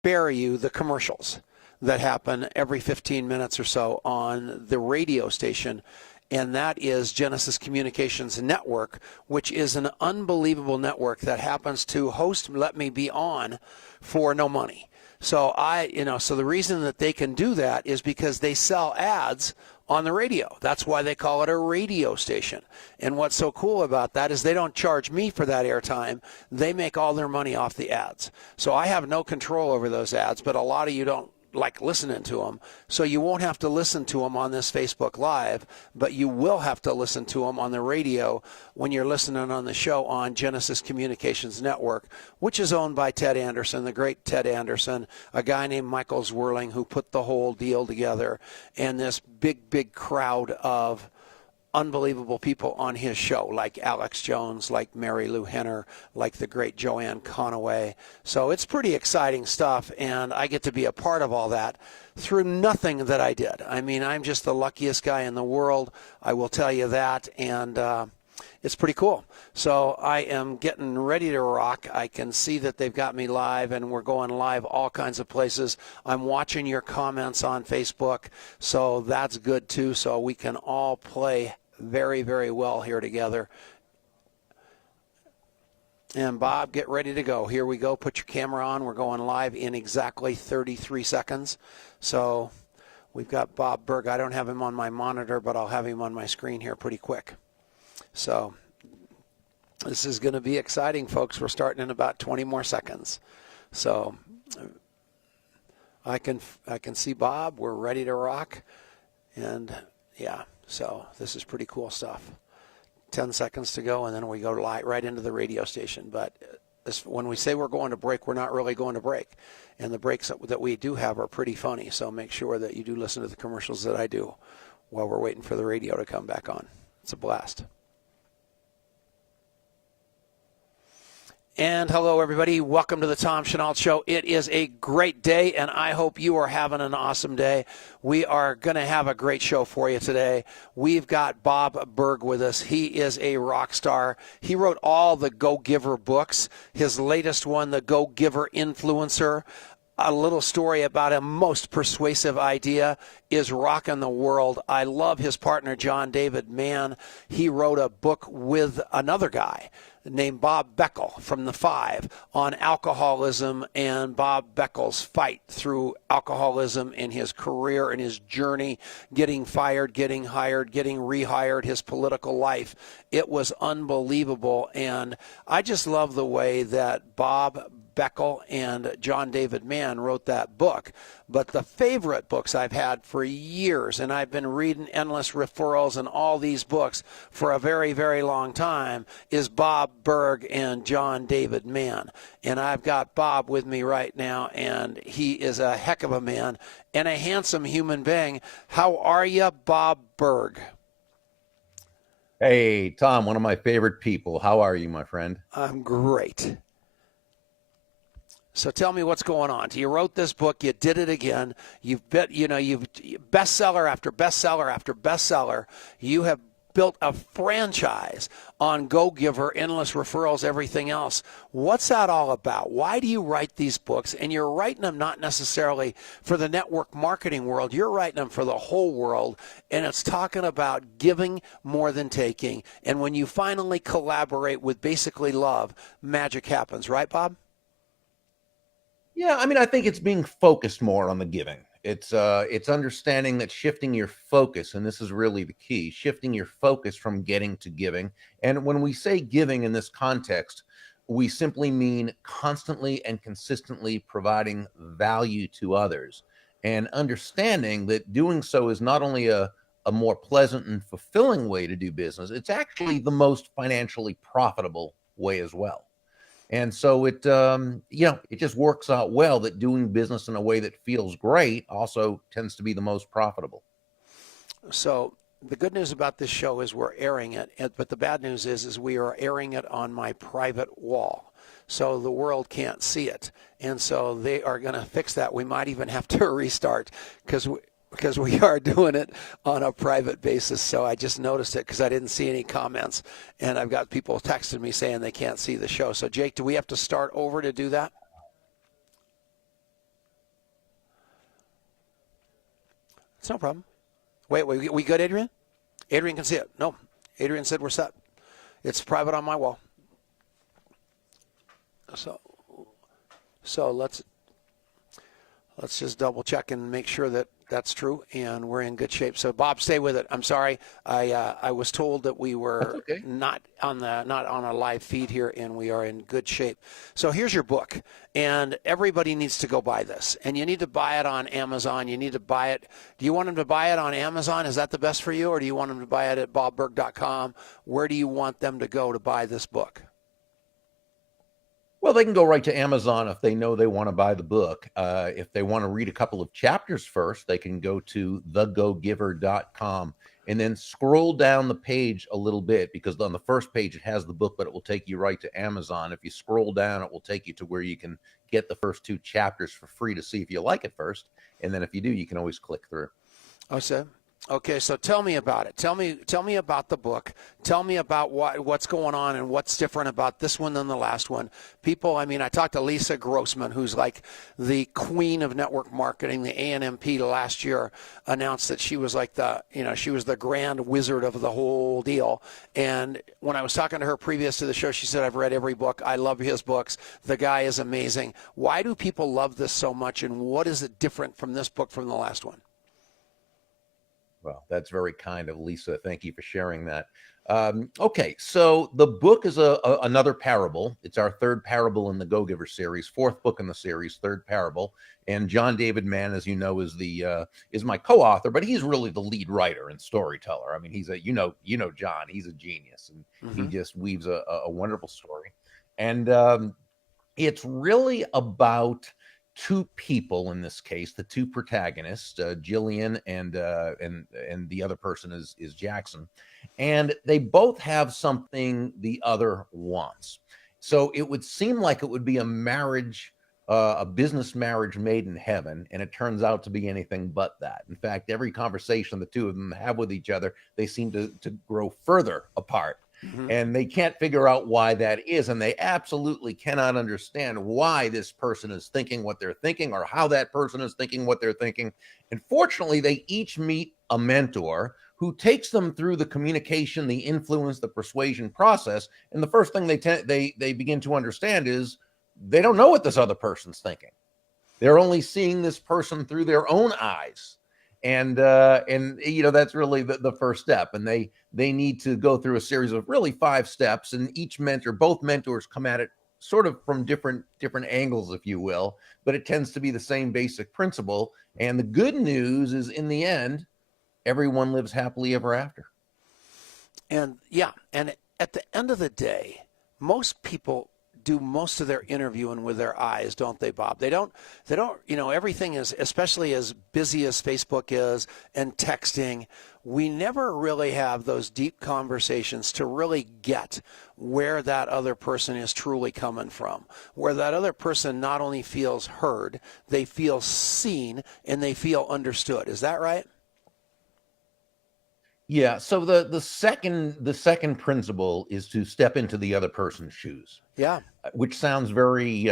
spare you the commercials that happen every 15 minutes or so on the radio station. And that is Genesis Communications Network, which is an unbelievable network that happens to host Let Me Be On for no money. So so the reason that they can do that is because they sell ads on the radio. That's why they call it a radio station. And what's so cool about that is they don't charge me for that airtime. They make all their money off the ads. So I have no control over those ads, but a lot of you don't like listening to them. So you won't have to listen to them on this Facebook Live, but you will have to listen to them on the radio when you're listening on the show on Genesis Communications Network, which is owned by Ted Anderson, the great Ted Anderson, a guy named Michael Zwirling who put the whole deal together, and this big crowd of unbelievable people on his show, like Alex Jones, like Mary Lou Henner, like the great Joanne Conaway. So it's pretty exciting stuff, and I get to be a part of all that through nothing that I did. I mean, I'm just the luckiest guy in the world, I will tell you that, and it's pretty cool. So I am getting ready to rock. I can see that they've got me live, and we're going live all kinds of places. I'm watching your comments on Facebook, so that's good too, so we can all play very, very well here together. And Bob, get ready to go. Here we go. Put your camera on. We're going live in exactly 33 seconds. So we've got Bob Burg. I don't have him on my monitor, but I'll have him on my screen here pretty quick. So this is going to be exciting, folks. We're starting in about 20 more seconds. So I can see Bob. We're ready to rock. And yeah, so this is pretty cool stuff. 10 seconds to go, and then we go right into the radio station. But when we say we're going to break, we're not really going to break. And the breaks that we do have are pretty funny. So make sure that you do listen to the commercials that I do while we're waiting for the radio to come back on. It's a blast. And hello, everybody. Welcome to the Tom Chenault Show. It is a great day, and I hope you are having an awesome day. We are going to have a great show for you today. We've got Bob Burg with us. He is a rock star. He wrote all the Go Giver books. His latest one, The Go Giver Influencer, a little story about a most persuasive idea, is rocking the world. I love his partner, John David Mann. He wrote a book with another guy named Bob Beckel from The Five on alcoholism and Bob Beckel's fight through alcoholism in his career and his journey, getting fired, getting hired, getting rehired, his political life. It was unbelievable, and I just love the way that Bob Beckel and John David Mann wrote that book. But the favorite books I've had for years, and I've been reading Endless Referrals and all these books for a very, very long time, is Bob Burg and John David Mann. And I've got Bob with me right now, and he is a heck of a man and a handsome human being. How are you, Bob Burg? Hey, Tom, one of my favorite people. How are you, my friend? I'm great. So tell me what's going on. You wrote this book. You did it again. You've bestseller after bestseller after bestseller. You have built a franchise on Go Giver, Endless Referrals, everything else. What's that all about? Why do you write these books? And you're writing them not necessarily for the network marketing world. You're writing them for the whole world. And it's talking about giving more than taking. And when you finally collaborate with basically love, magic happens. Right, Bob? Yeah, I mean, I think it's being focused more on the giving. It's understanding that shifting your focus, and this is really the key, shifting your focus from getting to giving. And when we say giving in this context, we simply mean constantly and consistently providing value to others, and understanding that doing so is not only a more pleasant and fulfilling way to do business, it's actually the most financially profitable way as well. And so it just works out well that doing business in a way that feels great also tends to be the most profitable. So the good news about this show is we're airing it, but the bad news is we are airing it on my private wall. So the world can't see it. And so they are going to fix that. We might even have to restart because we are doing it on a private basis. So I just noticed it because I didn't see any comments. And I've got people texting me saying they can't see the show. So, Jake, do we have to start over to do that? no problem. Wait, we good, Adrian? Adrian can see it. No, Adrian said we're set. It's private on my wall. So let's just double check and make sure that that's true, and we're in good shape. So Bob, stay with it. I'm sorry, I was told that we were not on a live feed here, and we are in good shape. So here's your book, and everybody needs to go buy this, and you need to buy it on Amazon. You need to buy it. Do you want them to buy it on Amazon? Is that the best for you, or do you want them to buy it at bobburg.com? Where do you want them to go to buy this book? Well, they can go right to Amazon if they know they want to buy the book. If they want to read a couple of chapters first, they can go to thegogiver.com and then scroll down the page a little bit, because on the first page it has the book, but it will take you right to Amazon. If you scroll down, it will take you to where you can get the first 2 chapters for free to see if you like it first. And then if you do, you can always click through. Okay, so tell me about it. Tell me about the book. Tell me about what's going on and what's different about this one than the last one. People, I mean, I talked to Lisa Grossman, who's like the queen of network marketing. The ANMP last year announced that she was like she was the grand wizard of the whole deal. And when I was talking to her previous to the show, she said, I've read every book. I love his books. The guy is amazing. Why do people love this so much, and what is it different from this book from the last one? Well, that's very kind of Lisa. Thank you for sharing that. Okay, so the book is another parable. It's our 3rd parable in the Go Giver series, 4th book in the series, 3rd parable. And John David Mann, as you know, is my co-author, but he's really the lead writer and storyteller. I mean, he's you know John. He's a genius, and he just weaves a wonderful story. And it's really about 2 people in this case, the 2 protagonists, Jillian and the other person is Jackson, and they both have something the other wants. So it would seem like it would be a marriage, a business marriage made in heaven, and it turns out to be anything but that. In fact, every conversation the 2 of them have with each other, they seem to grow further apart. And they can't figure out why that is. And they absolutely cannot understand why this person is thinking what they're thinking, or how that person is thinking what they're thinking. And fortunately, they each meet a mentor who takes them through the communication, the influence, the persuasion process. And the first thing they begin to understand is they don't know what this other person's thinking. They're only seeing this person through their own eyes. And that's really the first step. And they need to go through a series of really 5 steps. And both mentors come at it sort of from different angles, if you will, but it tends to be the same basic principle. And the good news is, in the end, everyone lives happily ever after. And at the end of the day, most people do most of their interviewing with their eyes, don't they, Bob? They don't, everything is, especially as busy as Facebook is and texting, we never really have those deep conversations to really get where that other person is truly coming from, where that other person not only feels heard, they feel seen, and they feel understood. Is that right? Yeah. So the second principle is to step into the other person's shoes. Yeah. Which sounds very,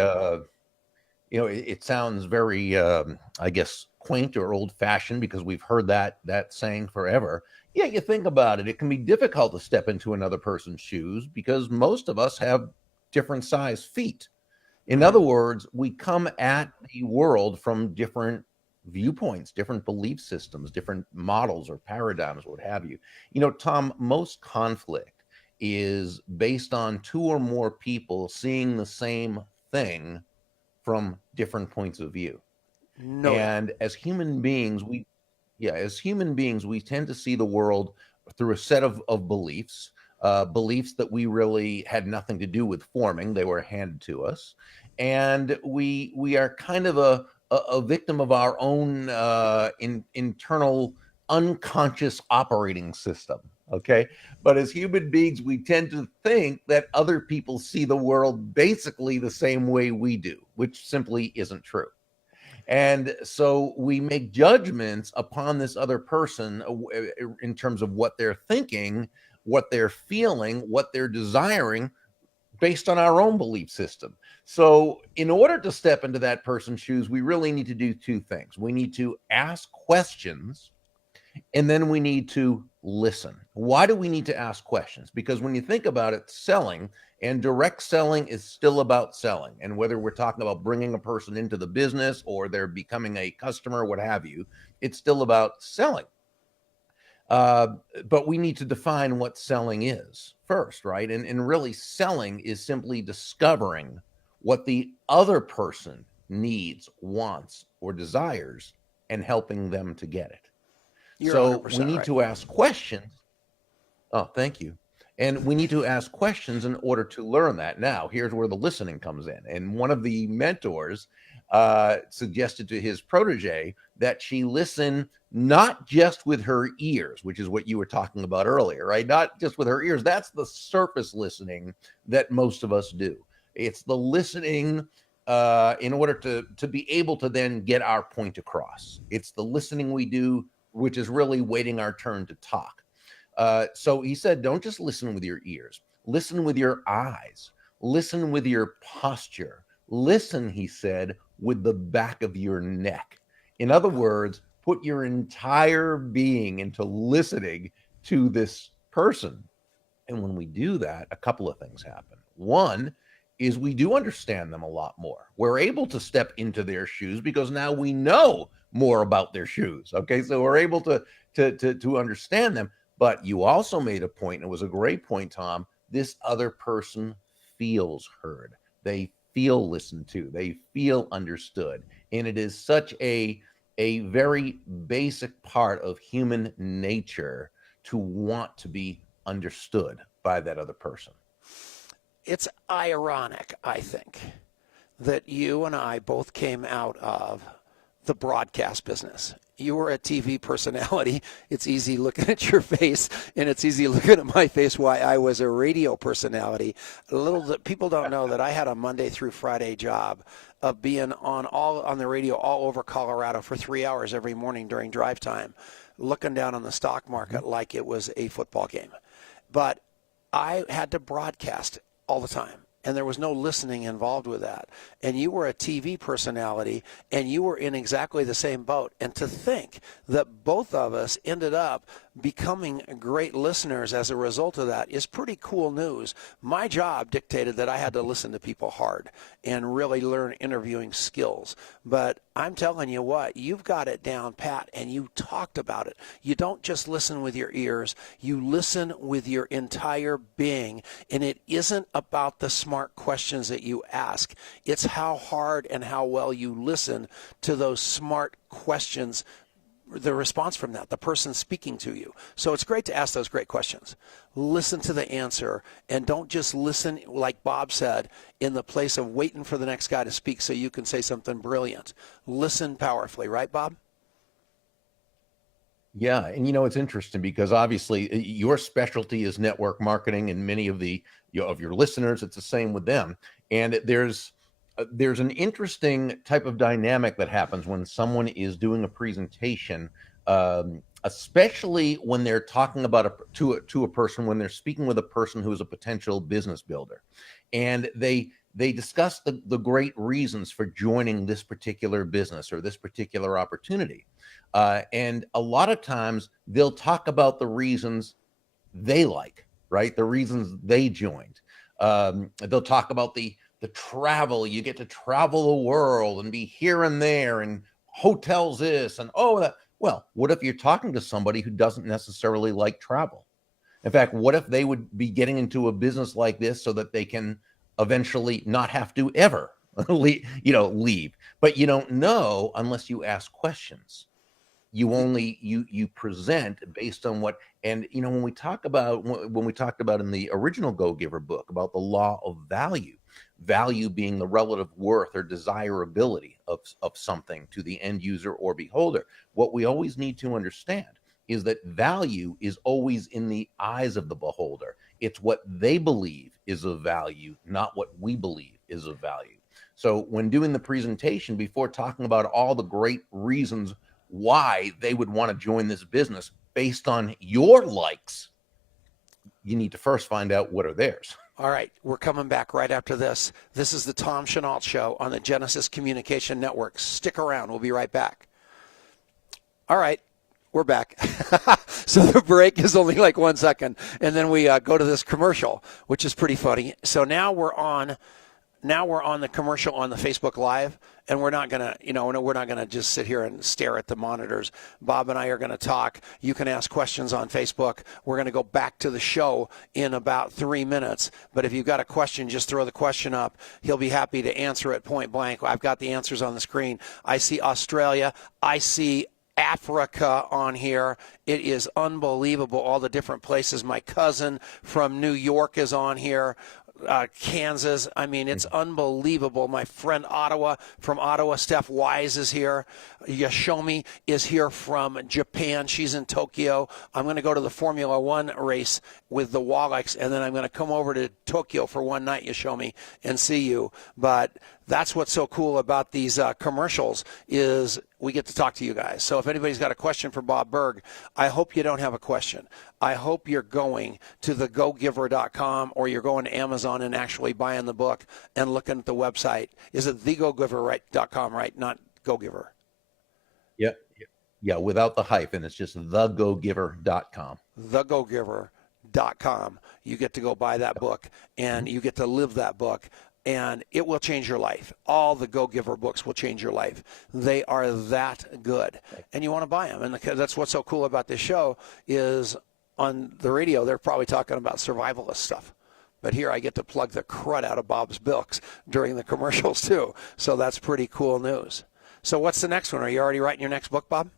it sounds very, I guess, quaint or old fashioned, because we've heard that saying forever. Yeah, you think about it, it can be difficult to step into another person's shoes because most of us have different size feet. In other words, we come at the world from different viewpoints, different belief systems, different models or paradigms, what have you. Tom, most conflict is based on 2 or more people seeing the same thing from different points of view. No. And as human beings, we tend to see the world through a set of beliefs, beliefs that we really had nothing to do with forming. They were handed to us. And we are kind of a victim of our own internal unconscious operating system. Okay. But as human beings, we tend to think that other people see the world basically the same way we do, which simply isn't true. And so we make judgments upon this other person in terms of what they're thinking, what they're feeling, what they're desiring, based on our own belief system. So in order to step into that person's shoes, we really need to do 2 things. We need to ask questions And then we need to listen. Why do we need to ask questions? Because when you think about it, selling and direct selling is still about selling. And whether we're talking about bringing a person into the business or they're becoming a customer, what have you, it's still about selling. Uh, but we need to define what selling is first, right? And really, selling is simply discovering what the other person needs, wants, or desires and helping them to get it. You're So we 100% need right. to ask questions. Oh, thank you. And we need to ask questions in order to learn that. Now, here's where the listening comes in. And one of the mentors suggested to his protege that she listen not just with her ears, which is what you were talking about earlier, right? Not just with her ears. That's the surface listening that most of us do. It's the listening in order to be able to then get our point across. It's the listening we do, which is really waiting our turn to talk. So he said, don't just listen with your ears, listen with your eyes, listen with your posture. Listen, he said, with the back of your neck. In other words, put your entire being into listening to this person. And when we do that, a couple of things happen. One is we do understand them a lot more. We're able to step into their shoes because now we know more about their shoes. Okay, so we're able to understand them. But you also made a point, and it was a great point, Tom. This other person feels heard. They feel listened to. They feel understood. And it is such a very basic part of human nature to want to be understood by that other person. It's ironic, I think, that you and I both came out of the broadcast business. You were a TV personality. It's easy looking at your face, and it's easy looking at my face why I was a radio personality. People don't know that I had a Monday through Friday job of being on the radio all over Colorado for 3 hours every morning during drive time, looking down on the stock market like it was a football game. But I had to broadcast all the time, and there was no listening involved with that. And you were a TV personality, and you were in exactly the same boat. And to think that both of us ended up becoming great listeners as a result of that is pretty cool news. My job dictated that I had to listen to people hard and really learn interviewing skills. But I'm telling you what, you've got it down pat, and you talked about it. You don't just listen with your ears, you listen with your entire being. And it isn't about the smart questions that you ask. It's how hard and how well you listen to those smart questions, the response from that, the person speaking to you. So it's great to ask those great questions. Listen to the answer, and don't just listen, like Bob said, in the place of waiting for the next guy to speak so you can say something brilliant. Listen powerfully, right, Bob? Yeah, and it's interesting because obviously your specialty is network marketing, and many of of your listeners, it's the same with them. And there's an interesting type of dynamic that happens when someone is doing a presentation, especially when they're talking about to a person, when they're speaking with a person who is a potential business builder, and they discuss the great reasons for joining this particular business or this particular opportunity. And a lot of times they'll talk about the reasons they like, right? The reasons they joined. They'll talk about the travel. You get to travel the world and be here and there, and hotels this and that. Well, what if you're talking to somebody who doesn't necessarily like travel? In fact, what if they would be getting into a business like this so that they can eventually not have to ever leave? But you don't know unless you ask questions. You only you present based on what. And when we talked about in the original Go Giver book about the law of value being the relative worth or desirability of something to the end user or beholder, what we always need to understand is that value is always in the eyes of the beholder. It's what they believe is of value, not what we believe is of value. So when doing the presentation, before talking about all the great reasons why they would want to join this business based on your likes, you need to first find out what are theirs. All right, we're coming back right after this. This is the Tom Chenault Show on the Genesis Communication Network. Stick around. We'll be right back. All right, We're back. So the break is only like 1 second, and then we go to this commercial, which is pretty funny. So now we're on the commercial on the Facebook Live, and we're not gonna just sit here and stare at the monitors. Bob and I are gonna talk. You can ask questions on Facebook. We're gonna go back to the show in about 3 minutes. But if you've got a question, just throw the question up. He'll be happy to answer it point blank. I've got the answers on the screen. I see Australia. I see Africa on here. It is unbelievable, all the different places. My cousin from New York is on here. Kansas. I mean, it's unbelievable. My friend from Ottawa, Steph Wise is here. Yashomi is here from Japan. She's in Tokyo. I'm going to go to the Formula One race with the Wallachs, and then I'm going to come over to Tokyo for one night, Yashomi, and see you. But that's what's so cool about these commercials is we get to talk to you guys. So if anybody's got a question for Bob Burg, I hope you don't have a question. I hope you're going to thegogiver.com or you're going to Amazon and actually buying the book and looking at the website. Is it thegogiver.com, right? Not GoGiver. Yeah, without the hyphen. It's just thegogiver.com. Thegogiver.com. You get to go buy that book, and you get to live that book. And it will change your life. All the Go Giver books will change your life. They are that good. And you want to buy them. And that's what's so cool about this show is on the radio, they're probably talking about survivalist stuff. But here I get to plug the crud out of Bob's books during the commercials, too. So that's pretty cool news. So what's the next one? Are you already writing your next book, Bob?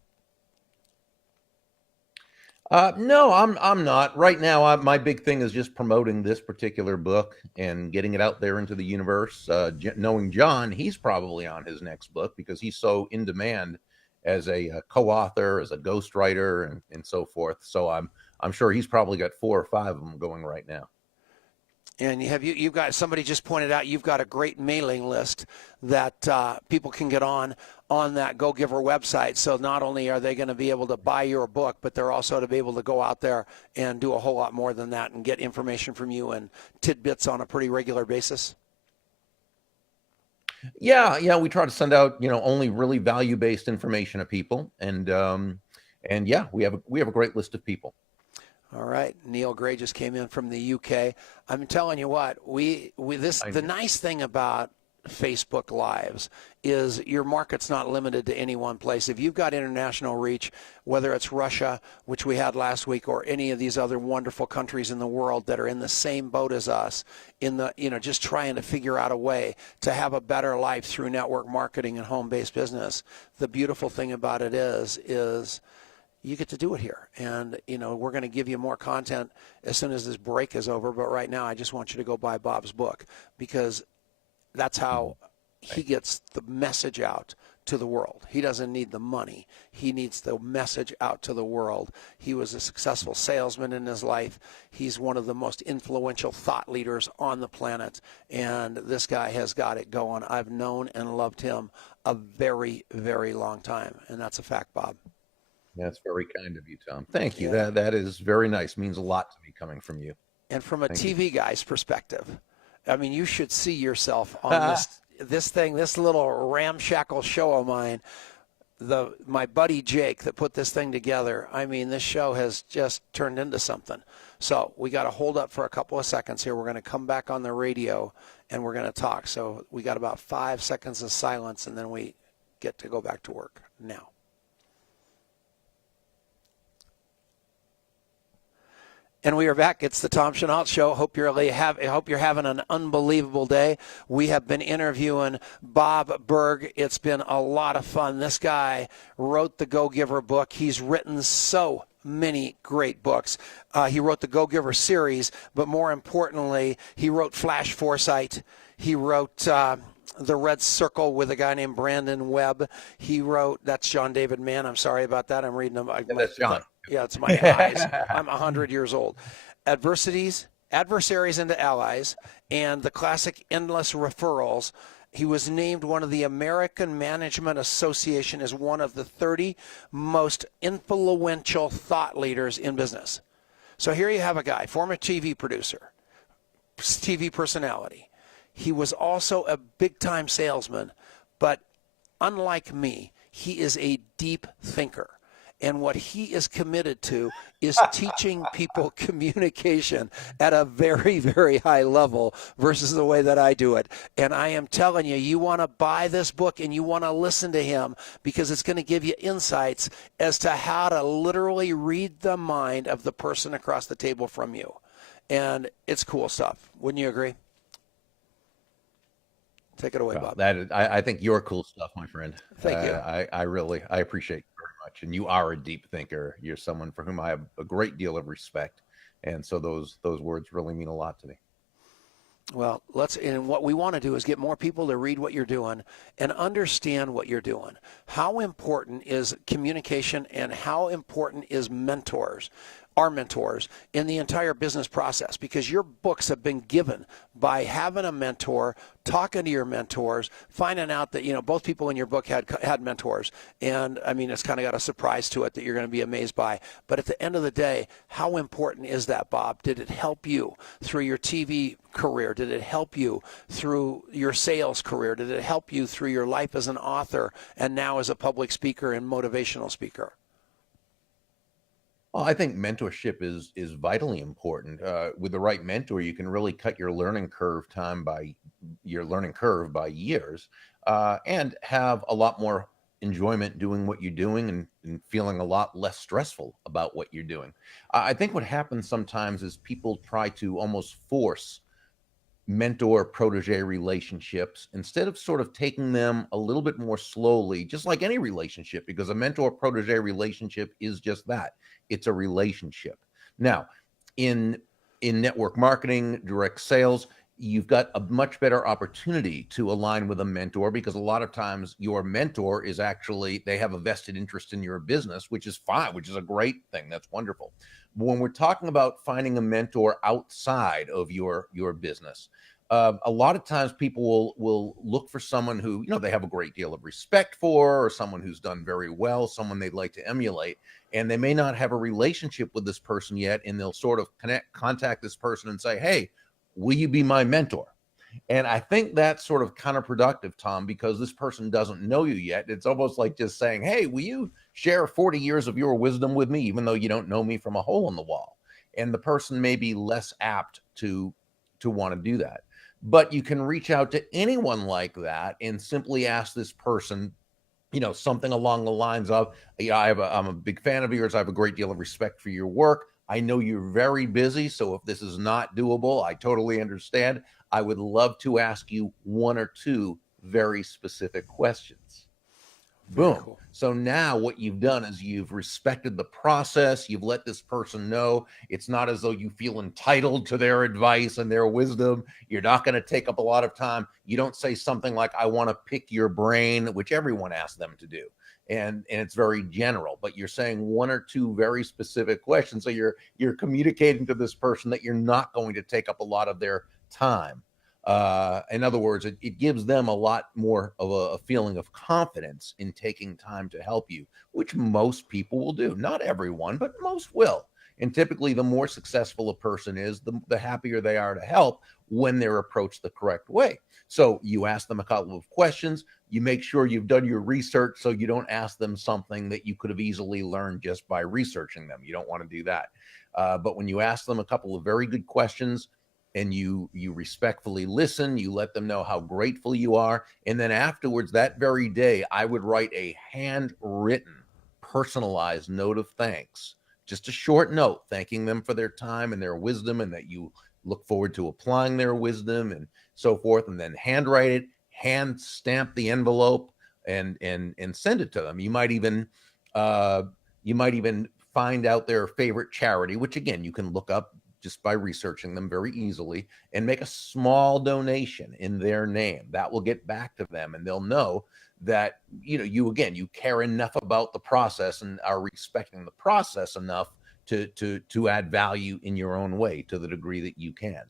No, I'm not. Right now, my big thing is just promoting this particular book and getting it out there into the universe. Knowing John, he's probably on his next book because he's so in demand as a co-author, as a ghostwriter, and so forth. So I'm sure he's probably got 4 or 5 of them going right now. And you've got, somebody just pointed out, you've got a great mailing list that people can get on that Go Giver website. So not only are they going to be able to buy your book, but they're also to be able to go out there and do a whole lot more than that and get information from you and tidbits on a pretty regular basis. Yeah, we try to send out, only really value-based information to people, and yeah, we have a great list of people. All right, Neil Gray just came in from the UK. I'm telling you what, the nice thing about Facebook Lives is your market's not limited to any one place. If you've got international reach, whether it's Russia, which we had last week, or any of these other wonderful countries in the world that are in the same boat as us, just trying to figure out a way to have a better life through network marketing and home-based business, the beautiful thing about it is you get to do it here. And, we're going to give you more content as soon as this break is over. But right now, I just want you to go buy Bob's book because that's how he gets the message out to the world. He doesn't need the money. He needs the message out to the world. He was a successful salesman in his life. He's one of the most influential thought leaders on the planet. And this guy has got it going. I've known and loved him a very, very long time. And that's a fact, Bob. That's very kind of you, Tom. Thank you. Yeah. That is very nice. Means a lot to me coming from you. And from a TV guy's perspective, I mean, you should see yourself on this little ramshackle show of mine. My buddy Jake that put this thing together, I mean, this show has just turned into something. So we got to hold up for a couple of seconds here. We're going to come back on the radio and we're going to talk. So we got about 5 seconds of silence and then we get to go back to work now. And we are back. It's the Tom Chenault Show. Hope you're having an unbelievable day. We have been interviewing Bob Burg. It's been a lot of fun. This guy wrote the Go Giver book. He's written so many great books. He wrote the Go Giver series, but more importantly, he wrote Flash Foresight. He wrote The Red Circle with a guy named Brandon Webb. He wrote, that's John David Mann. I'm sorry about that. I'm reading them. That's John. Yeah, it's my eyes. I'm 100 years old. Adversaries into Allies, and the classic Endless Referrals. He was named one of the American Management Association as one of the 30 most influential thought leaders in business. So here you have a guy, former TV producer, TV personality. He was also a big-time salesman, but unlike me, he is a deep thinker. And what he is committed to is teaching people communication at a very, very high level versus the way that I do it. And I am telling you, you want to buy this book and you want to listen to him because it's going to give you insights as to how to literally read the mind of the person across the table from you. And it's cool stuff. Wouldn't you agree? Take it away, Well, Bob. I think you're cool stuff, my friend. Thank you. I appreciate you very much, and you are a deep thinker. You're someone for whom I have a great deal of respect, and so those words really mean a lot to me. Well, and what we want to do is get more people to read what you're doing and understand what you're doing. How important is communication and how important is our mentors in the entire business process, because your books have been given by having a mentor, talking to your mentors, finding out that, both people in your book had mentors. And I mean, it's kind of got a surprise to it that you're going to be amazed by. But at the end of the day, how important is that, Bob? Did it help you through your TV career? Did it help you through your sales career? Did it help you through your life as an author and now as a public speaker and motivational speaker? Well, I think mentorship is vitally important. With the right mentor, you can really cut your learning curve by years, and have a lot more enjoyment doing what you're doing and feeling a lot less stressful about what you're doing. I think what happens sometimes is people try to almost force mentor protege relationships instead of sort of taking them a little bit more slowly, just like any relationship, because a mentor protege relationship is just that. It's a relationship. Now, in network marketing, direct sales, you've got a much better opportunity to align with a mentor, because a lot of times your mentor is actually, they have a vested interest in your business, which is fine, which is a great thing. That's wonderful. But when we're talking about finding a mentor outside of your business, a lot of times people will look for someone who, they have a great deal of respect for, or someone who's done very well, someone they'd like to emulate, and they may not have a relationship with this person yet, and they'll sort of contact this person and say, hey, will you be my mentor? And I think that's sort of counterproductive, Tom, because this person doesn't know you yet. It's almost like just saying, hey, will you share 40 years of your wisdom with me, even though you don't know me from a hole in the wall? And the person may be less apt to want to do that. But you can reach out to anyone like that and simply ask this person, something along the lines of, I'm a big fan of yours. I have a great deal of respect for your work. I know you're very busy, so if this is not doable, I totally understand. I would love to ask you one or two very specific questions. Very Boom. cool. So now what you've done is you've respected the process. You've let this person know it's not as though you feel entitled to their advice and their wisdom. You're not going to take up a lot of time. You don't say something like, I want to pick your brain, which everyone asks them to do. And it's very general, but you're saying one or two very specific questions. So you're communicating to this person that you're not going to take up a lot of their time. In other words, it gives them a lot more of a feeling of confidence in taking time to help you, which most people will do. Not everyone, but most will. And typically, the more successful a person is, the happier they are to help when they're approached the correct way. So you ask them a couple of questions. You make sure you've done your research, so you don't ask them something that you could have easily learned just by researching them. You don't want to do that. But when you ask them a couple of very good questions, and you respectfully listen, you let them know how grateful you are. And then afterwards, that very day, I would write a handwritten, personalized note of thanks, just a short note, thanking them for their time and their wisdom, and that you look forward to applying their wisdom and so forth. And then handwrite it, hand stamp the envelope, and send it to them. You might even find out their favorite charity, which again, you can look up just by researching them very easily, and make a small donation in their name. That will get back to them, and they'll know that, you care enough about the process and are respecting the process enough to add value in your own way to the degree that you can.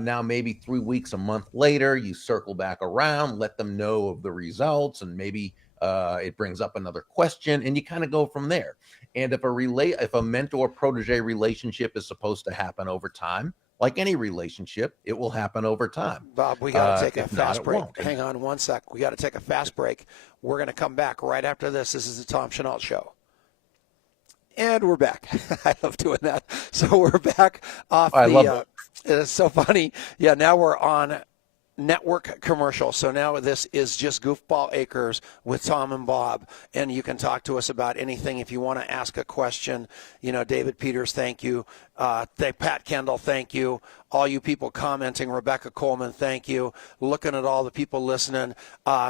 Now, maybe 3 weeks, a month later, you circle back around, let them know of the results, and maybe it brings up another question, and you kind of go from there. And if a mentor protege relationship is supposed to happen over time, like any relationship, it will happen over time. Bob, we got to take a If not, fast it break. won't. Hang on one sec. We got to take a fast break. We're going to come back right after this. This is the Tom Chenault Show. And we're back. I love doing that. So we're back off I love that. It's so funny. Yeah, now we're on network commercial. So now this is just Goofball Acres with Tom and Bob, and you can talk to us about anything. If you want to ask a question, David Peters, thank you. Pat Kendall, thank you. All you people commenting, Rebecca Coleman, thank you. Looking at all the people listening.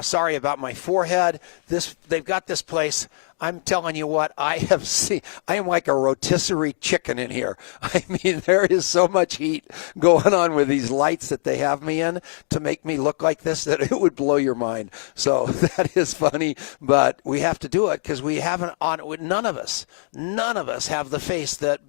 Sorry about my forehead. They've got this place. I'm telling you what, I have seen. I am like a rotisserie chicken in here. I mean, there is so much heat going on with these lights that they have me in to make me look like this that it would blow your mind. So that is funny, but we have to do it because we haven't none of us have the face that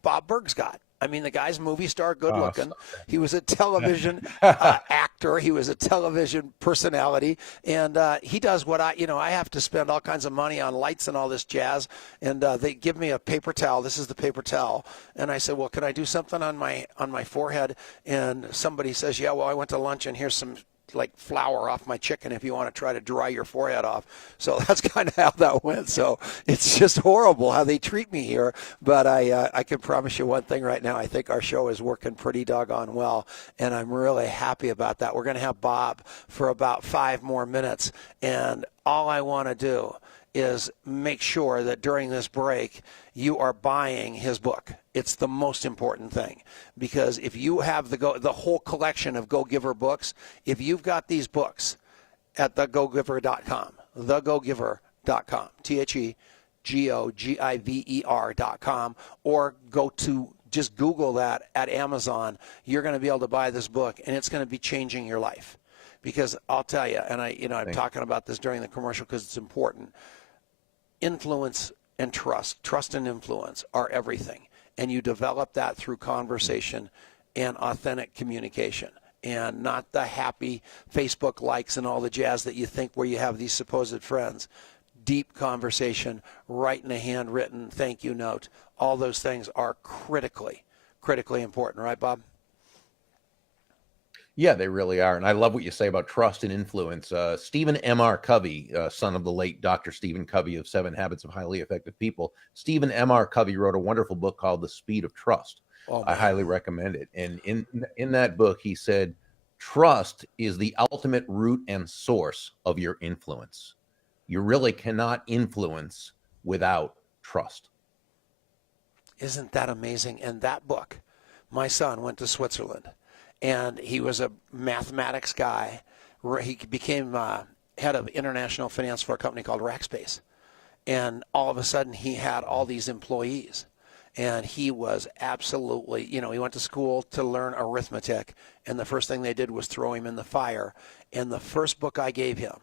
Bob Burg's got. I mean, the guy's movie star, good looking. He was a television actor. He was a television personality. And he does what I have to spend all kinds of money on lights and all this jazz. And they give me a paper towel. This is the paper towel. And I said, well, can I do something on my forehead? And somebody says, yeah, well, I went to lunch and here's some like flour off my chicken if you want to try to dry your forehead off. So that's kind of how that went. So it's just horrible how they treat me here. But I can promise you one thing right now. I think our show is working pretty doggone well, and I'm really happy about that. We're going to have Bob for about 5 more minutes, and all I want to do is make sure that during this break you are buying his book. It's the most important thing, because if you have the whole collection of Go Giver books, if you've got these books at thegogiver.com, thegogiver.com, TheGogiver.com, or go to just Google that at Amazon, you're going to be able to buy this book, and it's going to be changing your life. Because I'll tell you, and I'm talking about this during the commercial because it's important. Influence and trust and influence are everything. And you develop that through conversation and authentic communication, and not the happy Facebook likes and all the jazz that you think where you have these supposed friends. Deep conversation, writing a handwritten thank you note, all those things are critically important. Right, Bob? Yeah, they really are. And I love what you say about trust and influence. Stephen M.R. Covey, son of the late Dr. Stephen Covey of 7 Habits of Highly Effective People, Stephen M.R. Covey wrote a wonderful book called The Speed of Trust. Oh, I highly recommend it. And in that book, he said, trust is the ultimate root and source of your influence. You really cannot influence without trust. Isn't that amazing? And that book, my son went to Switzerland, and he was a mathematics guy. He became head of international finance for a company called Rackspace. And all of a sudden, he had all these employees. And he was absolutely, he went to school to learn arithmetic. And the first thing they did was throw him in the fire. And the first book I gave him,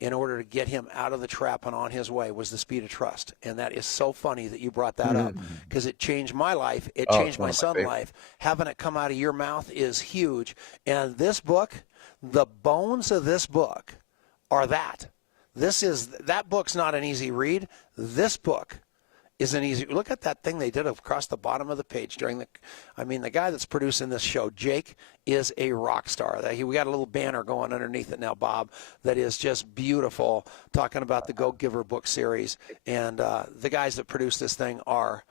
in order to get him out of the trap and on his way, was The Speed of Trust. And that is so funny that you brought that up, because it changed my life. It changed my son's life. Having it come out of your mouth is huge. And this book, the bones of this book are that. That book's not an easy read. This book is an easy. Look at that thing they did across the bottom of the page the guy that's producing this show, Jake, is a rock star. We got a little banner going underneath it now, Bob, that is just beautiful, talking about the Go Giver book series. And the guys that produce this thing are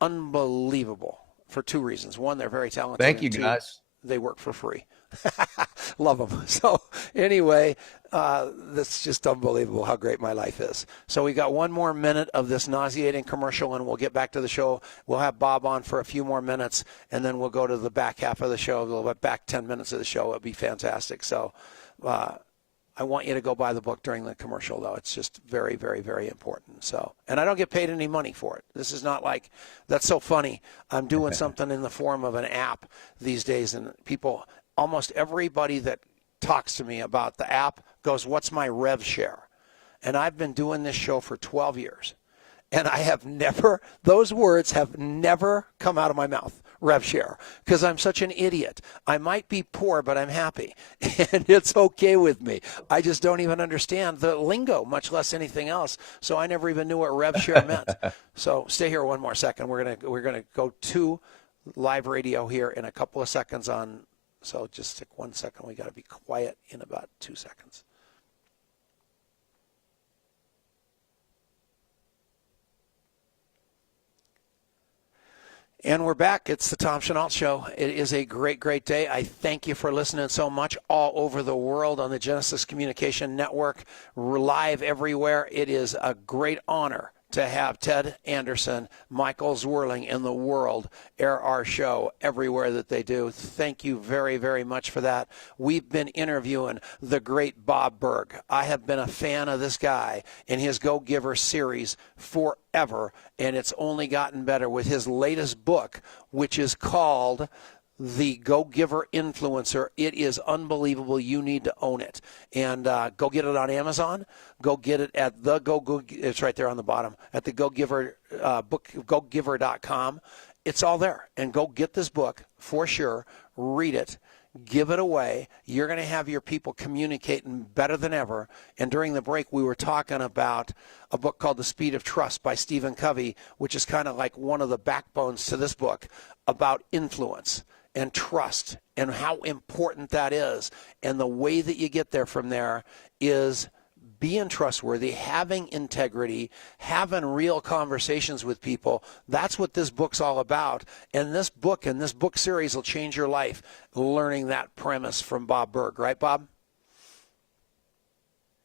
unbelievable for 2 reasons. One, they're very talented. Thank you, guys. They work for free. Love them. So anyway, that's just unbelievable how great my life is. So we got 1 more minute of this nauseating commercial, and we'll get back to the show. We'll have Bob on for a few more minutes, and then we'll go to the back half of the show, the back 10 minutes of the show. It'll be fantastic. So I want you to go buy the book during the commercial, though. It's just very, very, very important. So, and I don't get paid any money for it. This is not like, that's so funny. I'm doing something in the form of an app these days, and people, almost everybody that talks to me about the app goes, what's my rev share? And I've been doing this show for 12 years. And I have never, those words have never come out of my mouth, rev share, because I'm such an idiot. I might be poor, but I'm happy. And it's okay with me. I just don't even understand the lingo, much less anything else. So I never even knew what rev share meant. So stay here 1 more second. We're gonna go to live radio here in a couple of seconds on. So just take 1 second. We got to be quiet in about 2 seconds. And we're back. It's the Tom Chenault Show. It is a great, great day. I thank you for listening so much all over the world on the Genesis Communication Network. We're live everywhere. It is a great honor to have Ted Anderson, Michael Zwirling in the world air our show everywhere that they do. Thank you very, very much for that. We've been interviewing the great Bob Burg. I have been a fan of this guy and his Go Giver series forever, and it's only gotten better with his latest book, which is called The Go Giver Influencer. It is unbelievable. You need to own it. And go get it on Amazon. Go get it at it's right there on the bottom, at the Go Giver book, gogiver.com. It's all there. And go get this book for sure. Read it. Give it away. You're going to have your people communicating better than ever. And during the break, we were talking about a book called The Speed of Trust by Stephen Covey, which is kind of like one of the backbones to this book, about influence and trust and how important that is. And the way that you get there from there is being trustworthy, having integrity, having real conversations with people. That's what this book's all about. And this book and this book series will change your life, learning that premise from Bob Burg. Right, Bob?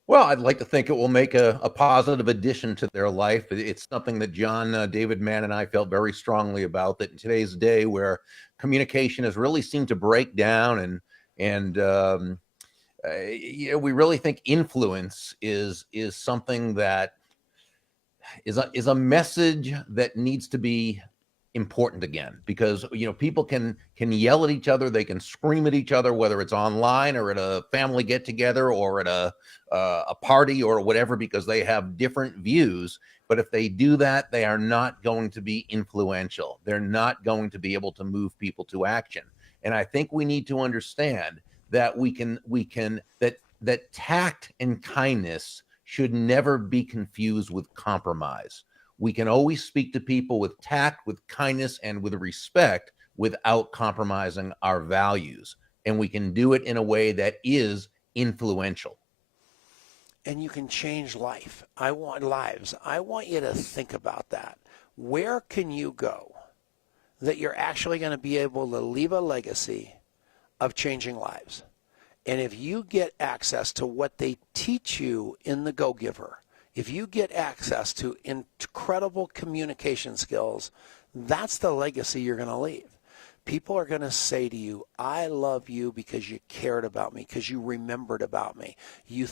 Well, I'd like to think it will make a positive addition to their life. It's something that John, David Mann, and I felt very strongly about, that in today's day where communication has really seemed to break down and we really think influence is something that is a message that needs to be important again, because people can yell at each other, they can scream at each other, whether it's online or at a family get together or at a party or whatever, because they have different views. But if they do that, they are not going to be influential. They're not going to be able to move people to action. And I think we need to understand that that tact and kindness should never be confused with compromise. We can always speak to people with tact, with kindness, and with respect without compromising our values. And we can do it in a way that is influential. And you can change lives. I want you to think about that. Where can you go that you're actually going to be able to leave a legacy of changing lives? And if you get access to what they teach you in the Go Giver, if you get access to incredible communication skills, that's the legacy you're going to leave. People are going to say to you, I love you because you cared about me, because you remembered about me, you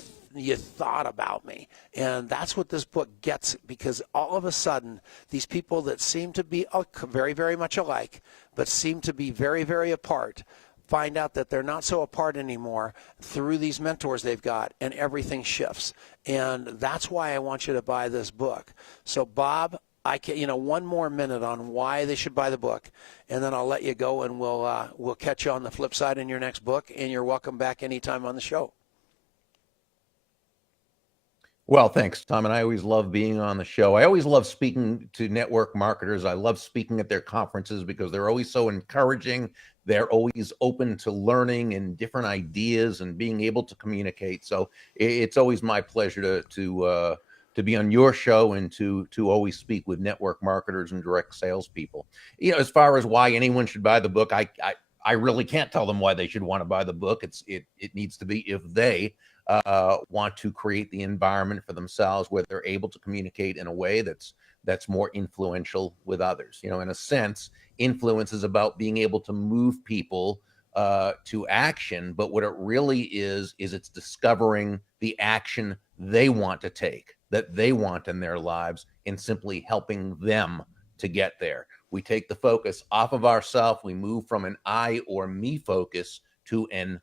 thought about me. And that's what this book gets, because all of a sudden, these people that seem to be very, very much alike, but seem to be very, very apart, find out that they're not so apart anymore through these mentors they've got, and everything shifts. And that's why I want you to buy this book. So, Bob, one more minute on why they should buy the book, and then I'll let you go, and we'll catch you on the flip side in your next book, and you're welcome back anytime on the show. Well, thanks, Tom. And I always love being on the show. I always love speaking to network marketers. I love speaking at their conferences because they're always so encouraging. They're always open to learning and different ideas and being able to communicate. So it's always my pleasure to be on your show and to always speak with network marketers and direct salespeople. As far as why anyone should buy the book, I really can't tell them why they should want to buy the book. It needs to be if they want to create the environment for themselves where they're able to communicate in a way that's more influential with others. In a sense, influence is about being able to move people to action, but what it really is it's discovering the action they want to take, that they want in their lives, and simply helping them to get there. We take the focus off of ourselves. We move from an I or me focus to an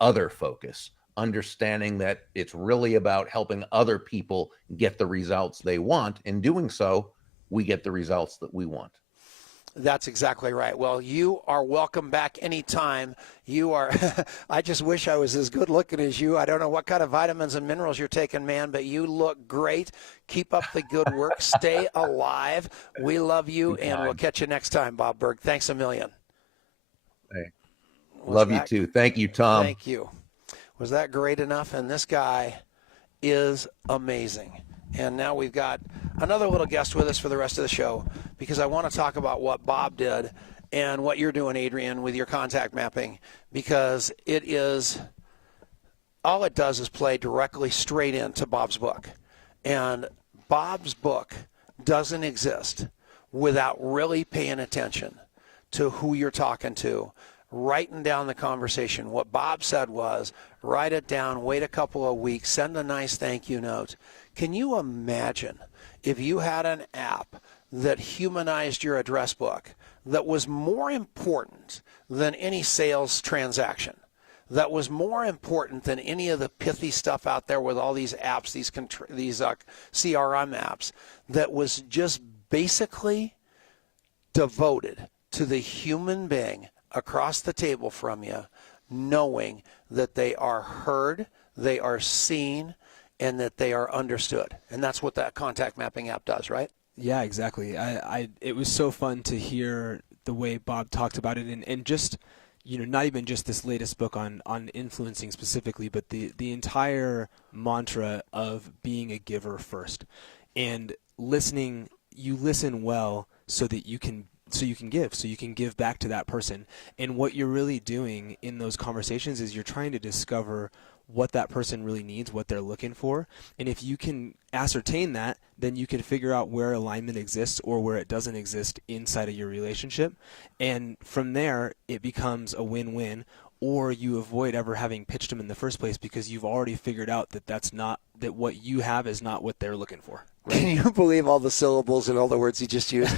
other focus, understanding that it's really about helping other people get the results they want. In doing so, we get the results that we want. That's exactly right. Well, you are welcome back anytime. You are, I just wish I was as good looking as you. I don't know what kind of vitamins and minerals you're taking, man, but you look great. Keep up the good work. Stay alive. We love you, and we'll catch you next time, Bob Burg. Thanks a million. Hey, love you too. Thank you, Tom. Thank you. Was that great enough? And this guy is amazing. And now we've got another little guest with us for the rest of the show because I want to talk about what Bob did and what you're doing, Adrian, with your contact mapping, because all it does is play directly straight into Bob's book. And Bob's book doesn't exist without really paying attention to who you're talking to, writing down the conversation. What Bob said was, write it down, wait a couple of weeks, send a nice thank you note. Can you imagine if you had an app that humanized your address book that was more important than any sales transaction, that was more important than any of the pithy stuff out there with all these apps, these CRM apps, that was just basically devoted to the human being across the table from you, knowing that they are heard, they are seen, and that they are understood. And that's what that contact mapping app does, right? Yeah, exactly. It was so fun to hear the way Bob talked about it, and just, not even just this latest book on influencing specifically, but the entire mantra of being a giver first. And listening, you listen well so that you can give back to that person. And what you're really doing in those conversations is you're trying to discover what that person really needs, what they're looking for. And if you can ascertain that, then you can figure out where alignment exists or where it doesn't exist inside of your relationship. And from there, it becomes a win-win, or you avoid ever having pitched them in the first place because you've already figured out that what you have is not what they're looking for. Right? Can you believe all the syllables and all the words he just used?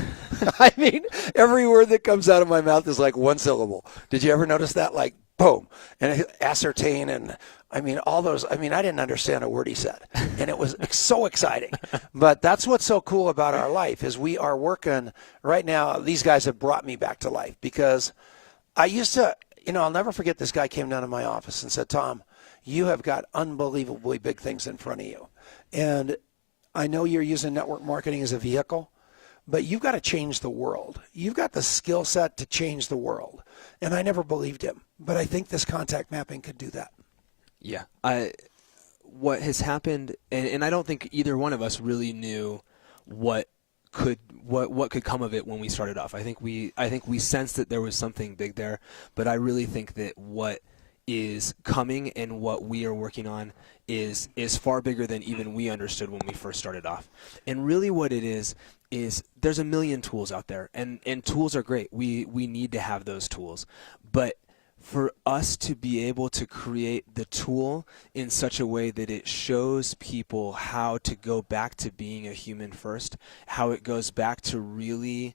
I mean, every word that comes out of my mouth is like one syllable. Did you ever notice that? Like, boom, and ascertain, and I mean, all those. I mean, I didn't understand a word he said, and it was so exciting. But that's what's so cool about our life is we are working right now. These guys have brought me back to life because I used to, I'll never forget this guy came down to my office and said, Tom, you have got unbelievably big things in front of you. And I know you're using network marketing as a vehicle, but you've got to change the world. You've got the skill set to change the world. And I never believed him, but I think this contact mapping could do that. Yeah. What has happened, and I don't think either one of us really knew what could come of it when we started off. I think we sensed that there was something big there, but I really think that what is coming and what we are working on is far bigger than even we understood when we first started off. And really what it is there's a million tools out there, and tools are great. We need to have those tools. But for us to be able to create the tool in such a way that it shows people how to go back to being a human first, how it goes back to really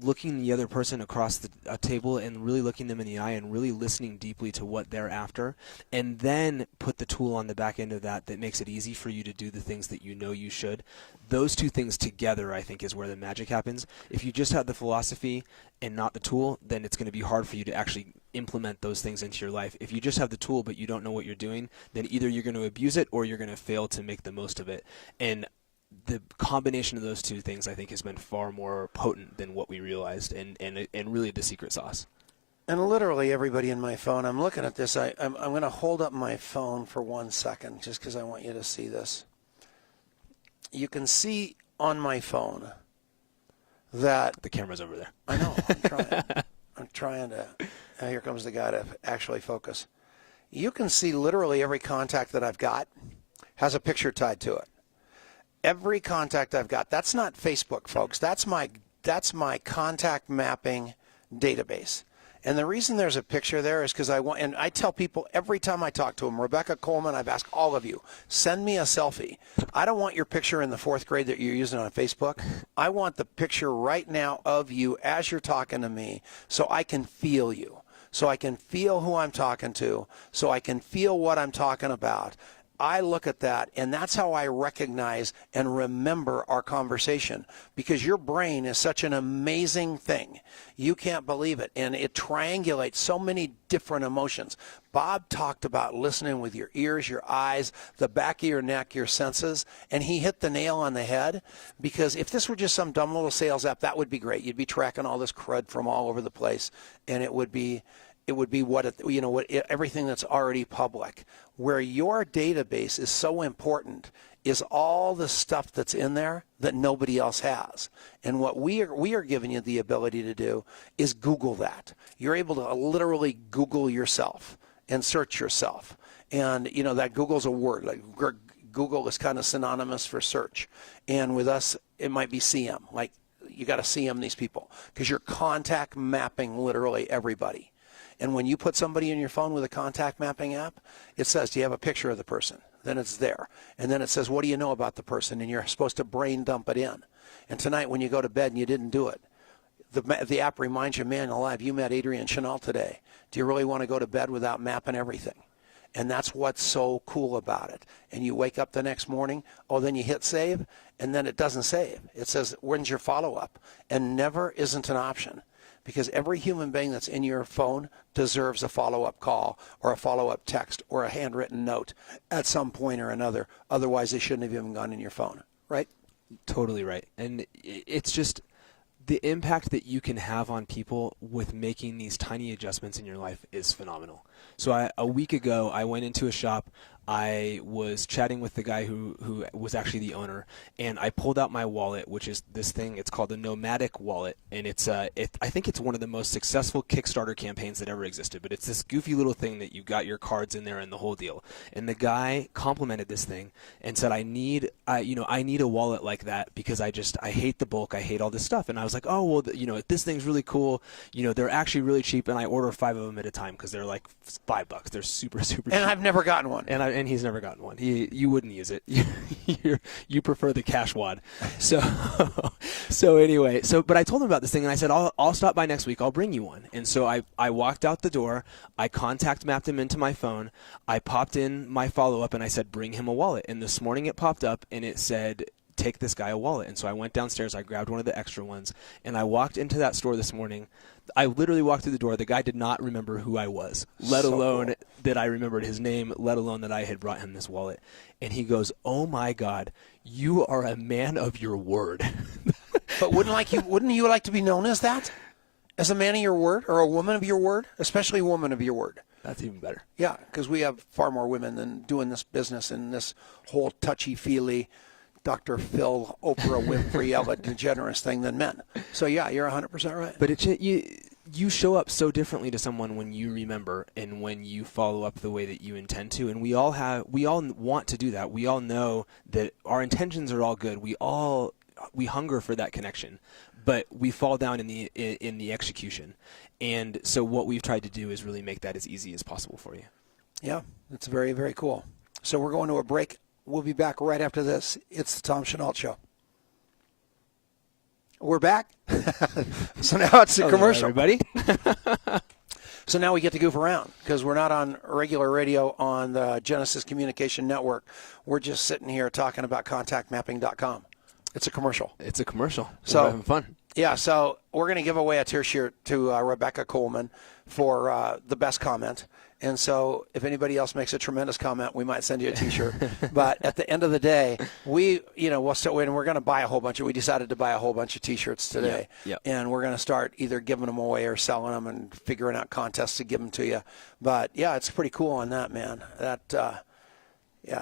looking the other person across a table and really looking them in the eye and really listening deeply to what they're after, and then put the tool on the back end of that makes it easy for you to do the things that you know you should. Those two things together, I think, is where the magic happens. If you just have the philosophy and not the tool, then it's going to be hard for you to actually implement those things into your life. If you just have the tool but you don't know what you're doing, then either you're going to abuse it or you're going to fail to make the most of it. And the combination of those two things, I think, has been far more potent than what we realized, and really the secret sauce. And literally everybody in my phone, I'm looking at this. I'm going to hold up my phone for 1 second just because I want you to see this. You can see on my phone that... The camera's over there. I know. I'm trying to... Here comes the guy to actually focus. You can see literally every contact that I've got has a picture tied to it. Every contact I've got. That's not Facebook, folks. That's my contact mapping database. And the reason there's a picture there is because I tell people every time I talk to them, Rebecca Coleman, I've asked all of you, send me a selfie. I don't want your picture in the 4th grade that you're using on Facebook. I want the picture right now of you as you're talking to me so I can feel you, so I can feel who I'm talking to, so I can feel what I'm talking about. I look at that, and that's how I recognize and remember our conversation, because your brain is such an amazing thing. You can't believe it, and it triangulates so many different emotions. Bob talked about listening with your ears, your eyes, the back of your neck, your senses, and he hit the nail on the head, because if this were just some dumb little sales app, that would be great. You'd be tracking all this crud from all over the place, and it would be everything that's already public. Where your database is so important is all the stuff that's in there that nobody else has. And what we are giving you the ability to do is Google that. You're able to literally Google yourself and search yourself. And, that Google's a word. Like Google is kind of synonymous for search. And with us, it might be CM. Like, you got to CM these people because you're contact mapping literally everybody. And when you put somebody in your phone with a contact mapping app, it says, do you have a picture of the person? Then it's there. And then it says, what do you know about the person? And you're supposed to brain dump it in. And tonight when you go to bed and you didn't do it, the app reminds you, man alive, you met Tom Chenault today. Do you really want to go to bed without mapping everything? And that's what's so cool about it. And you wake up the next morning, then you hit save, and then it doesn't save. It says, when's your follow-up? And never isn't an option, because every human being that's in your phone deserves a follow-up call or a follow-up text or a handwritten note at some point or another. Otherwise, they shouldn't have even gone in your phone, right? Totally right. And it's just the impact that you can have on people with making these tiny adjustments in your life is phenomenal. So a week ago, I went into a shop. I was chatting with the guy who was actually the owner, and I pulled out my wallet, which is this thing. It's called the Nomadic Wallet, and I think it's one of the most successful Kickstarter campaigns that ever existed. But it's this goofy little thing that you got your cards in there and the whole deal. And the guy complimented this thing and said, I need a wallet like that because I hate the bulk, I hate all this stuff. And I was like, oh well, this thing's really cool. They're actually really cheap, and I order 5 of them at a time because they're like $5. They're super cheap. And I've never gotten one. And he's never gotten one. You wouldn't use it. You prefer the cash wad. So anyway, but I told him about this thing, and I said, I'll stop by next week. I'll bring you one. And so I walked out the door. I contact mapped him into my phone. I popped in my follow-up, and I said, bring him a wallet. And this morning it popped up, and it said, take this guy a wallet. And so I went downstairs. I grabbed one of the extra ones, and I walked into that store this morning. I literally walked through the door. The guy did not remember who I was, let alone that I remembered his name, let alone that I had brought him this wallet. And he goes, oh, my God, you are a man of your word. But wouldn't you like to be known as that? As a man of your word or a woman of your word? Especially a woman of your word. That's even better. Yeah, because we have far more women than doing this business and this whole touchy-feely Dr. Phil, Oprah Winfrey, Ellen DeGeneres thing than men. So, yeah, you're 100% right. But you show up so differently to someone when you remember and when you follow up the way that you intend to. And we all want to do that. We all know that our intentions are all good. We hunger for that connection, but we fall down in the execution. And so what we've tried to do is really make that as easy as possible for you. Yeah, that's very, very cool. So we're going to a break. We'll be back right after this. It's the Tom Chenault Show. We're back. So now it's a commercial. Everybody. So now we get to goof around because we're not on regular radio on the Genesis Communication Network. We're just sitting here talking about contactmapping.com. It's a commercial. It's a commercial. So we're having fun. Yeah, so we're going to give away a T-shirt to Rebecca Coleman for the best comment. And so if anybody else makes a tremendous comment, we might send you a T-shirt. But at the end of the day, we're going to buy a whole bunch of, we decided to buy a whole bunch of T-shirts today. Yep. And we're going to start either giving them away or selling them and figuring out contests to give them to you. But, yeah, it's pretty cool on that, man.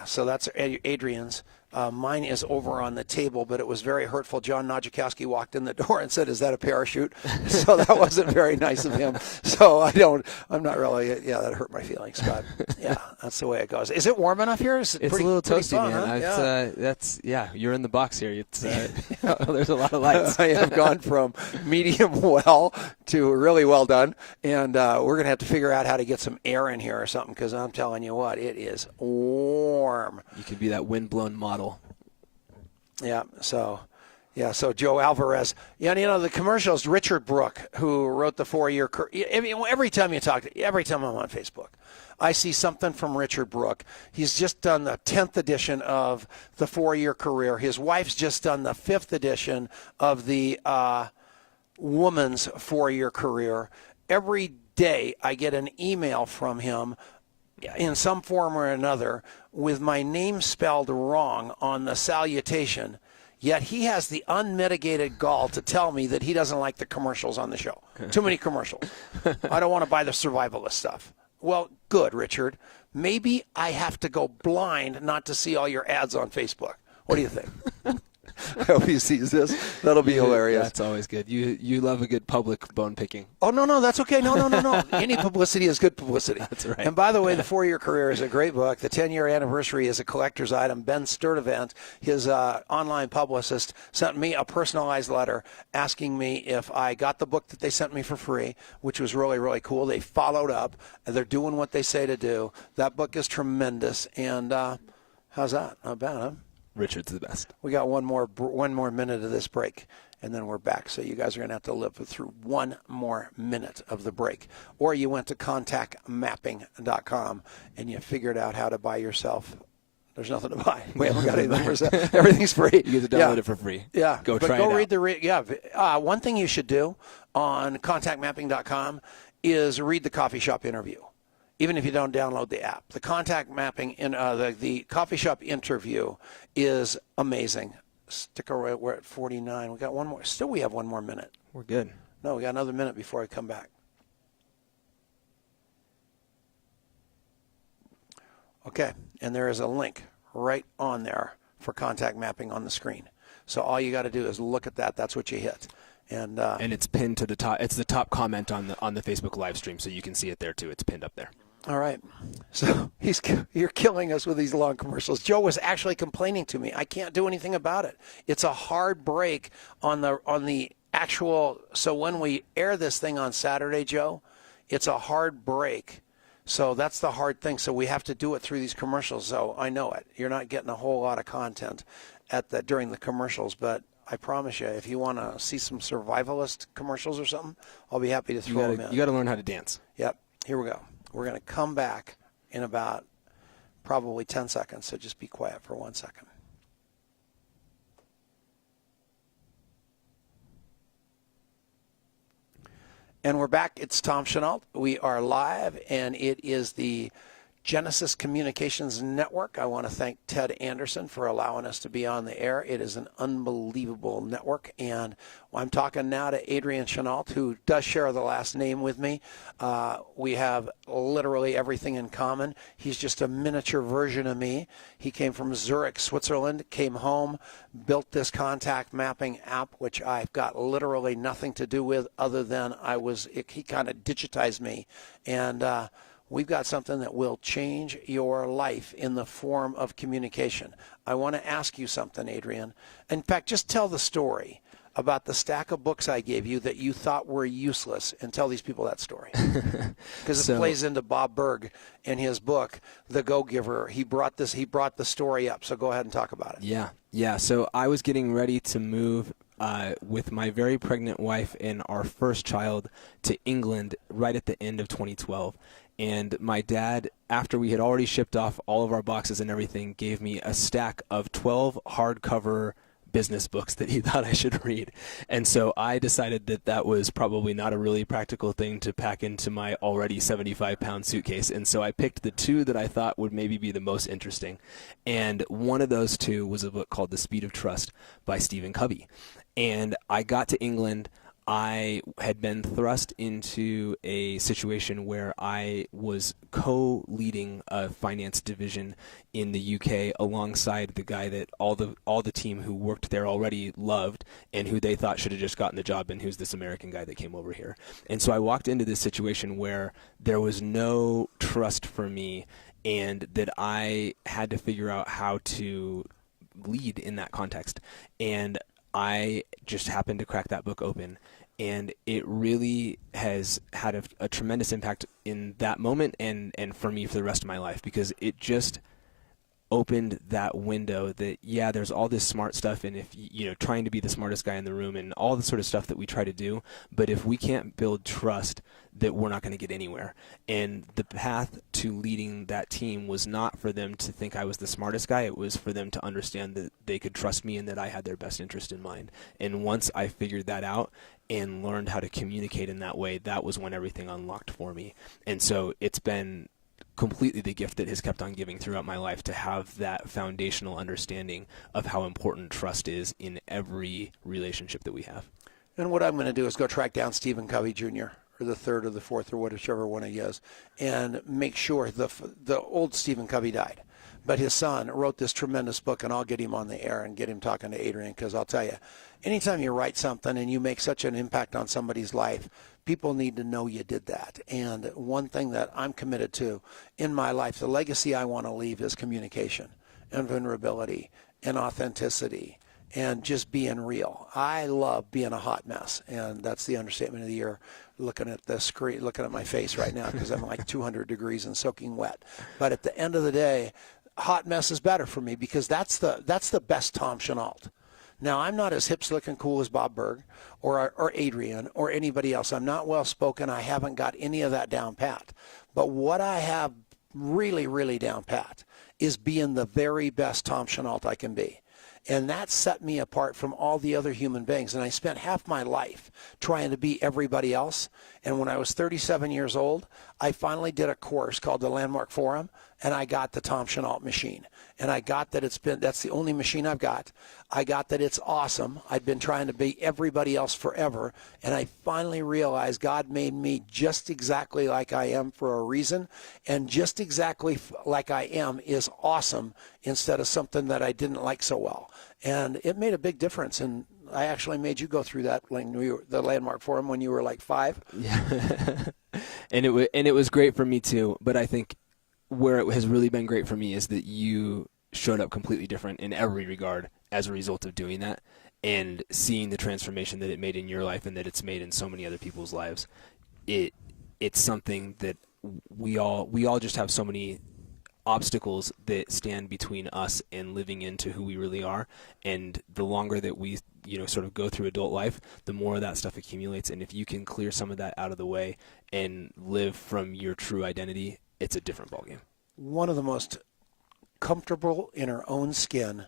So that's Adrian's. Mine is over on the table, but it was very hurtful. John Nojakowski walked in the door and said, is that a parachute? So that wasn't very nice of him. So I'm not really, that hurt my feelings. But, yeah, that's the way it goes. Is it warm enough here? It's a little toasty, fun, man. Huh? You're in the box here. It's there's a lot of lights. I have gone from medium well to really well done. And we're going to have to figure out how to get some air in here or something because I'm telling you what, it is warm. You could be that windblown model. Yeah, so Joe Alvarez. Yeah, the commercials, Richard Brooke, who wrote the 4-year career. Every time I'm on Facebook, I see something from Richard Brooke. He's just done the 10th edition of the 4-year career. His wife's just done the 5th edition of the woman's 4-year career. Every day I get an email from him in some form or another with my name spelled wrong on the salutation, yet he has the unmitigated gall to tell me that he doesn't like the commercials on the show. Too many commercials. I don't want to buy the survivalist stuff. Well, good, Richard. maybe I have to go blind not to see all your ads on Facebook. What do you think? I hope he sees this. That'll be hilarious. That's always good. You love a good public bone picking. Oh, no, that's okay. No. Any publicity is good publicity. That's right. And by the way, The 4-Year Career is a great book. The 10-year anniversary is a collector's item. Ben Sturdivant, his online publicist, sent me a personalized letter asking me if I got the book that they sent me for free, which was really, really cool. They followed up, and they're doing what they say to do. That book is tremendous. And how's that? Not bad, huh? Richard's the best. We got one more minute of this break, and then we're back. So you guys are going to have to live through one more minute of the break. Or you went to contactmapping.com, and you figured out how to buy yourself. There's nothing to buy. We haven't got anything for sale. Everything's free. You get to download it for free. Yeah. Go but try go it read out. One thing you should do on contactmapping.com is read the coffee shop interview, even if you don't download the app. The contact mapping in the coffee shop interview is amazing. Stick around. We're at 49. We got one more. Still, we have one more minute. We're good. No, we got another minute before I come back. Okay, and there is a link right on there for contact mapping on the screen. So all you got to do is look at that. That's what you hit. And it's pinned to the top. It's the top comment on the Facebook live stream, so you can see it there too. It's pinned up there. All right. So you're killing us with these long commercials. Joe was actually complaining to me. I can't do anything about it. It's a hard break on the actual. So when we air this thing on Saturday, Joe, it's a hard break. So that's the hard thing. So we have to do it through these commercials. So I know it. You're not getting a whole lot of content during the commercials, but I promise you, if you want to see some survivalist commercials or something, I'll be happy to throw them in. You got to learn how to dance. Yep. Here we go. We're going to come back in about probably 10 seconds, so just be quiet for 1 second. And we're back. It's Tom Chenault. We are live, and it is the Genesis Communications Network. I want to thank Ted Anderson for allowing us to be on the air. It is an unbelievable network, and I'm talking now to Adrian Chenault, who does share the last name with me. We have literally everything in common. He's just a miniature version of me. He came from Zurich, Switzerland, came home, built this contact mapping app, which I've got literally nothing to do with other than he kind of digitized me. And we've got something that will change your life in the form of communication. I want to ask you something, Adrian. In fact, just tell the story about the stack of books I gave you that you thought were useless, and tell these people that story. Because it plays into Bob Burg in his book, The Go-Giver. He brought the story up, so go ahead and talk about it. Yeah. So I was getting ready to move with my very pregnant wife and our first child to England right at the end of 2012. And my dad, after we had already shipped off all of our boxes and everything, gave me a stack of 12 hardcover business books that he thought I should read. And so I decided that was probably not a really practical thing to pack into my already 75-pound suitcase. And so I picked the two that I thought would maybe be the most interesting. And one of those two was a book called The Speed of Trust by Stephen Covey. And I got to England. I had been thrust into a situation where I was co-leading a finance division in the UK alongside the guy that all the team who worked there already loved and who they thought should have just gotten the job, and who's this American guy that came over here. And so I walked into this situation where there was no trust for me, and that I had to figure out how to lead in that context. And I just happened to crack that book open. And it really has had a tremendous impact in that moment and for me for the rest of my life, because it just opened that window that, yeah, there's all this smart stuff, and if trying to be the smartest guy in the room and all the sort of stuff that we try to do, but if we can't build trust, that we're not going to get anywhere. And the path to leading that team was not for them to think I was the smartest guy. It was for them to understand that they could trust me and that I had their best interest in mind. And once I figured that out and learned how to communicate in that way, that was when everything unlocked for me. And so it's been completely the gift that has kept on giving throughout my life, to have that foundational understanding of how important trust is in every relationship that we have. And what I'm going to do is go track down Stephen Covey Jr. or the third or the fourth or whichever one he is, and make sure the old Stephen Covey died. But his son wrote this tremendous book, and I'll get him on the air and get him talking to Adrian, because I'll tell you, anytime you write something and you make such an impact on somebody's life, people need to know you did that. And one thing that I'm committed to in my life, the legacy I want to leave, is communication and vulnerability and authenticity and just being real. I love being a hot mess, and that's the understatement of the year. Looking at the screen, looking at my face right now, because I'm like 200 degrees and soaking wet. But at the end of the day, hot mess is better for me, because that's the best Tom Chenault. Now, I'm not as hip, slick, and cool as Bob Burg or Adrian or anybody else. I'm not well-spoken. I haven't got any of that down pat. But what I have really, really down pat is being the very best Tom Chenault I can be. And that set me apart from all the other human beings. And I spent half my life trying to be everybody else. And when I was 37 years old, I finally did a course called the Landmark Forum, and I got the Tom Chenault machine. And I got that that's the only machine I've got. I got that it's awesome. I'd been trying to be everybody else forever. And I finally realized God made me just exactly like I am for a reason. And just exactly like I am is awesome, instead of something that I didn't like so well. And it made a big difference. And I actually made you go through that when the Landmark Forum when you were like 5. Yeah. and it was great for me too. But I think where it has really been great for me is that you showed up completely different in every regard as a result of doing that, and seeing the transformation that it made in your life and that it's made in so many other people's lives. It's something that we all just have so many obstacles that stand between us and living into who we really are. And the longer that we sort of go through adult life, the more of that stuff accumulates. And if you can clear some of that out of the way and live from your true identity, it's a different ballgame. One of the most comfortable in her own skin,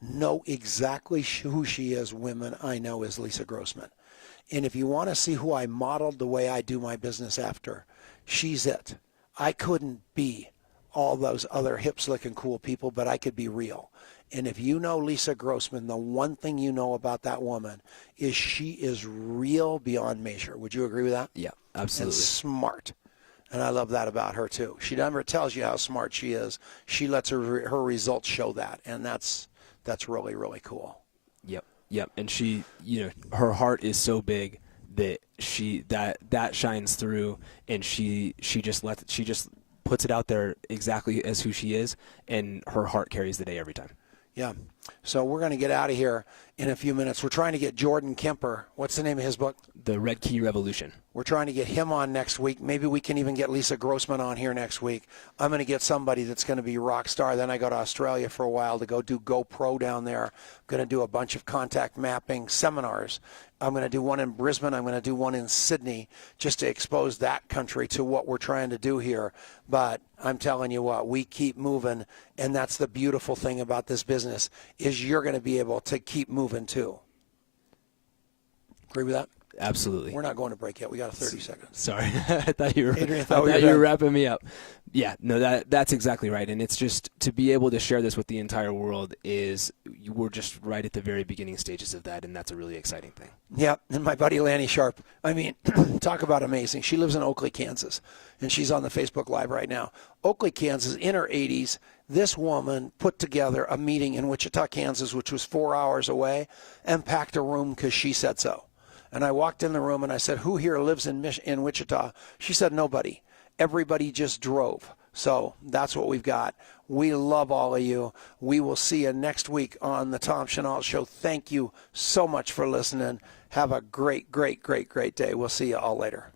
know exactly who she is women I know is Lisa Grossman. And if you want to see who I modeled the way I do my business after, she's it. I couldn't be all those other hip, slick, and cool people, but I could be real. And if you know Lisa Grossman, the one thing you know about that woman is she is real beyond measure. Would you agree with that? Yeah, absolutely. And smart. And I love that about her too. She never tells you how smart she is. She lets her results show that, and that's really, really cool. Yep. And she, her heart is so big that that shines through, and she just puts it out there exactly as who she is, and her heart carries the day every time. Yeah. So we're going to get out of here in a few minutes. We're trying to get Jordan Kemper. What's the name of his book? The Red Key Revolution. We're trying to get him on next week. Maybe we can even get Lisa Grossman on here next week. I'm going to get somebody that's going to be rock star. Then I go to Australia for a while to go do GoPro down there. I'm going to do a bunch of contact mapping seminars. I'm going to do one in Brisbane. I'm going to do one in Sydney, just to expose that country to what we're trying to do here. But I'm telling you what, we keep moving, and that's the beautiful thing about this business, is you're going to be able to keep moving too. Agree with that? Absolutely. We're not going to break yet. We got 30 seconds. Sorry. I thought you were Adrian, you were wrapping me up. Yeah, no, that's exactly right. And it's just to be able to share this with the entire world we're just right at the very beginning stages of that, and that's a really exciting thing. Yeah, and my buddy Lanny Sharp, I mean, talk about amazing. She lives in Oakley, Kansas, and she's on the Facebook Live right now. Oakley, Kansas, in her 80s, this woman put together a meeting in Wichita, Kansas, which was 4 hours away, and packed a room because she said so. And I walked in the room and I said, who here lives in Wichita? She said, nobody. Everybody just drove. So that's what we've got. We love all of you. We will see you next week on the Tom Chenault Show. Thank you so much for listening. Have a great, great, great, great day. We'll see you all later.